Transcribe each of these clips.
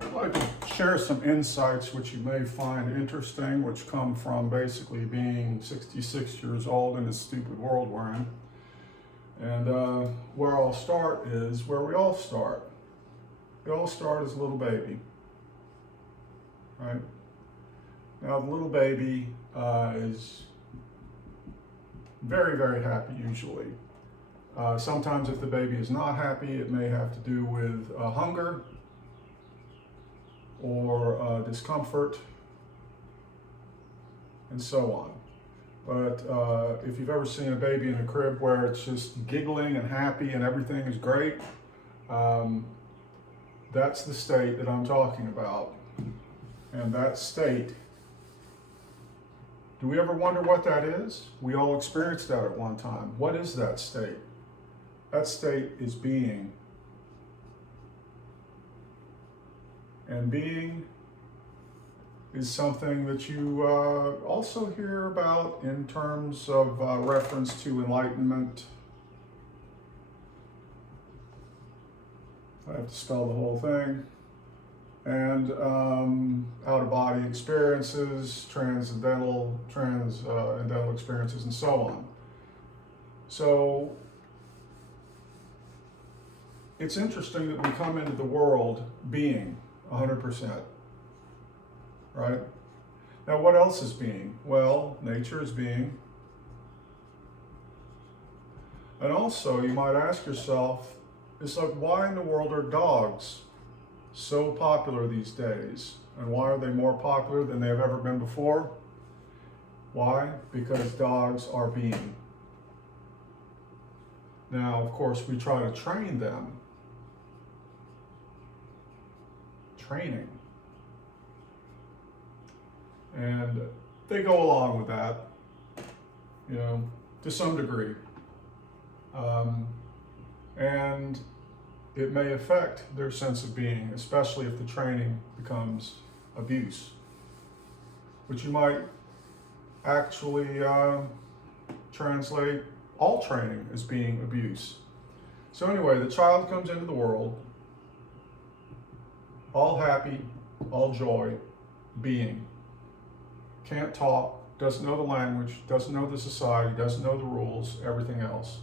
I'd like to share some insights which you may find interesting, which come from basically being 66 years old in this stupid world we're in. And where I'll start is where we all start. We all start as a little baby, right? Now, the little baby is very, very happy usually. Sometimes if the baby is not happy, it may have to do with hunger or discomfort and so on. But if you've ever seen a baby in a crib where it's just giggling and happy and everything is great, that's the state that I'm talking about. And that state, do we ever wonder what that is? We all experienced that at one time. What is that state? That state is being. And being is something that you also hear about in terms of reference to enlightenment. I have to spell the whole thing. And out-of-body experiences, transcendental experiences, and so on. So it's interesting that we come into the world being 100%, right? Now, what else is being? Well, nature is being. And also, you might ask yourself, it's like, why in the world are dogs so popular these days? And why are they more popular than they've ever been before? Why? Because dogs are being. Now, of course, we try to train them. Training. And they go along with that, to some degree. And it may affect their sense of being, especially if the training becomes abuse, which you might actually translate all training as being abuse. So anyway, the child comes into the world, all happy, all joy, being. Can't talk, doesn't know the language, doesn't know the society, doesn't know the rules, everything else.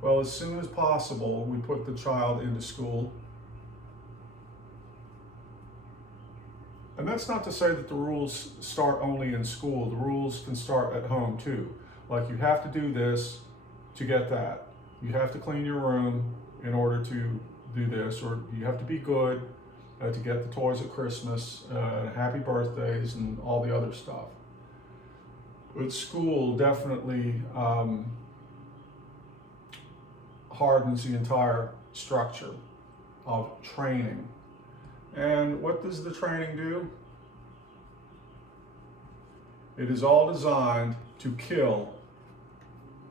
Well, as soon as possible, we put the child into school. And that's not to say that the rules start only in school. The rules can start at home too. Like, you have to do this to get that. You have to clean your room in order to do this, or you have to be good to get the toys at Christmas, happy birthdays, and all the other stuff. But school definitely hardens the entire structure of training. And what does the training do? It is all designed to kill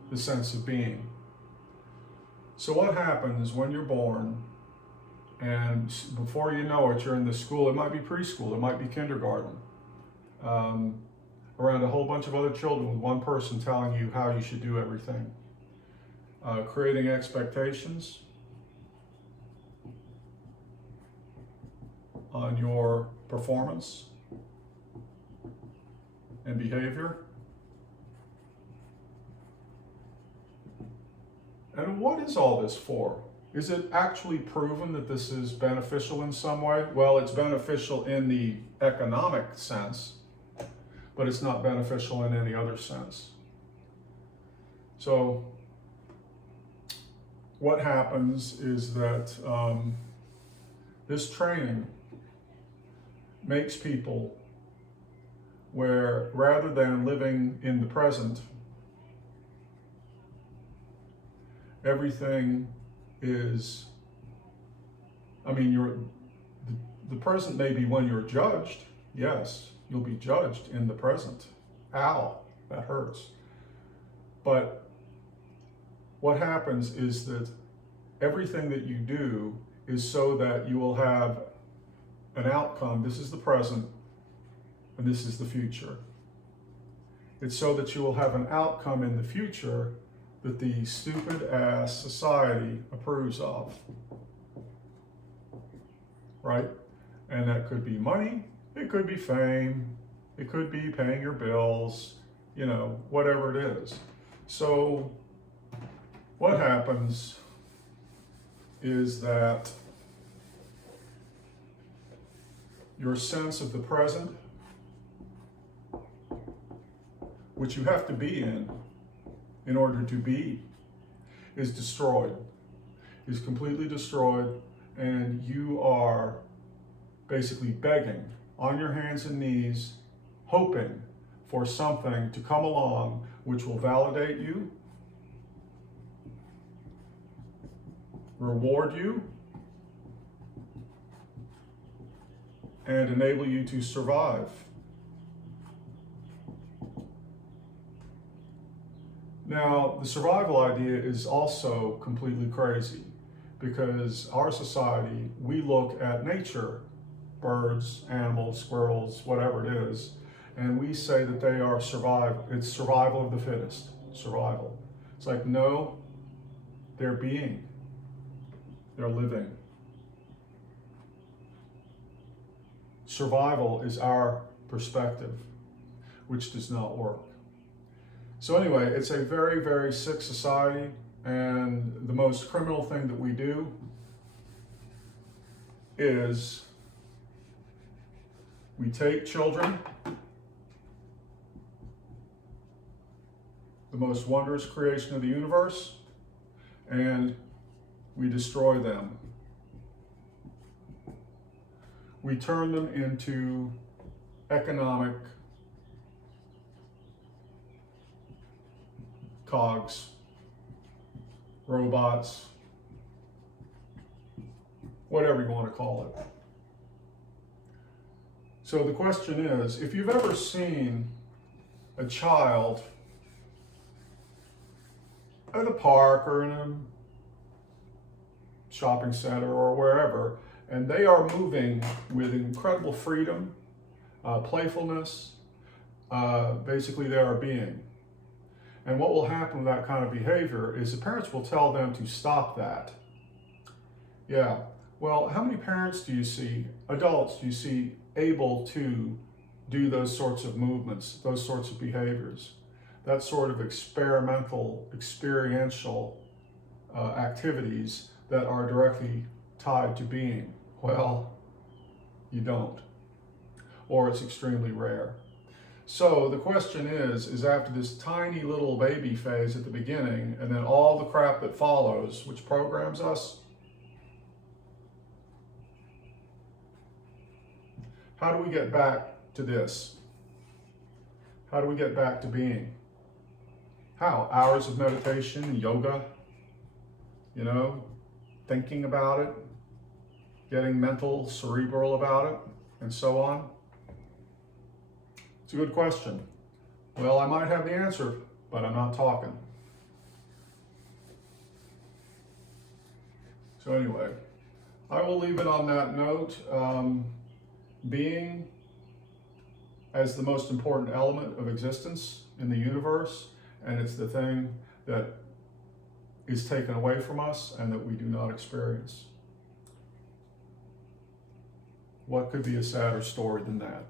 the sense of being. So what happens when you're born, and before you know it, you're in the school? It might be preschool, it might be kindergarten, around a whole bunch of other children with one person telling you how you should do everything. Creating expectations on your performance and behavior. And what is all this for? Is it actually proven that this is beneficial in some way? Well, it's beneficial in the economic sense, but it's not beneficial in any other sense. So what happens is that this training makes people where, rather than living in the present, everything is, the present may be when you're judged. Yes, you'll be judged in the present. Ow, that hurts. But what happens is that everything that you do is so that you will have an outcome. This is the present, and this is the future. It's so that you will have an outcome in the future that the stupid ass society approves of, right? And that could be money, it could be fame, it could be paying your bills, you know, whatever it is. So what happens is that your sense of the present, which you have to be in order to be, is destroyed, is completely destroyed, and you are basically begging on your hands and knees, hoping for something to come along which will validate you, reward you, and enable you to survive. Now, the survival idea is also completely crazy because our society, we look at nature, birds, animals, squirrels, whatever it is, and we say that they are it's survival of the fittest, survival. It's like, no, they're being, they're living. Survival is our perspective, which does not work. So anyway, it's a very, very sick society, and the most criminal thing that we do is we take children, the most wondrous creation of the universe, and we destroy them. We turn them into economic cogs, robots, whatever you want to call it. So the question is, if you've ever seen a child at a park or in a shopping center or wherever, and they are moving with incredible freedom, playfulness, basically they are being. And what will happen with that kind of behavior is the parents will tell them to stop that. Yeah, well, how many parents do you see, adults do you see able to do those sorts of movements, those sorts of behaviors, that sort of experimental, experiential activities that are directly tied to being? Well, you don't, or it's extremely rare. So the question is after this tiny little baby phase at the beginning, and then all the crap that follows, which programs us, how do we get back to this? How do we get back to being? How? Hours of meditation, yoga, you know, thinking about it, getting mental, cerebral about it, and so on? It's a good question. Well, I might have the answer, but I'm not talking. So anyway, I will leave it on that note. Being as the most important element of existence in the universe, and it's the thing that is taken away from us and that we do not experience. What could be a sadder story than that?